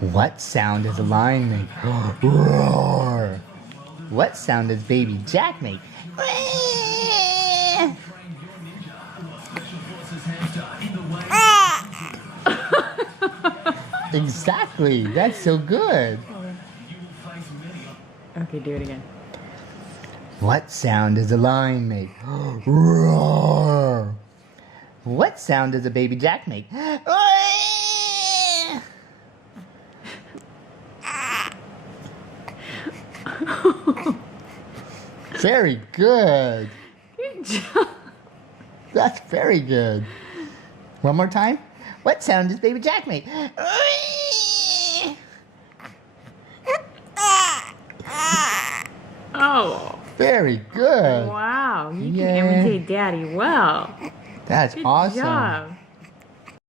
What sound does a lion make? Roar! What sound does baby Jack make? Exactly. That's so good. Okay, do it again. What sound does a lion make? Roar! What sound does a baby Jack make? Very good. Good job. That's very good. One more time. What sound does baby Jack make? Oh. Very good. Wow. You Yay. can imitate Daddy well. That's Good awesome. job.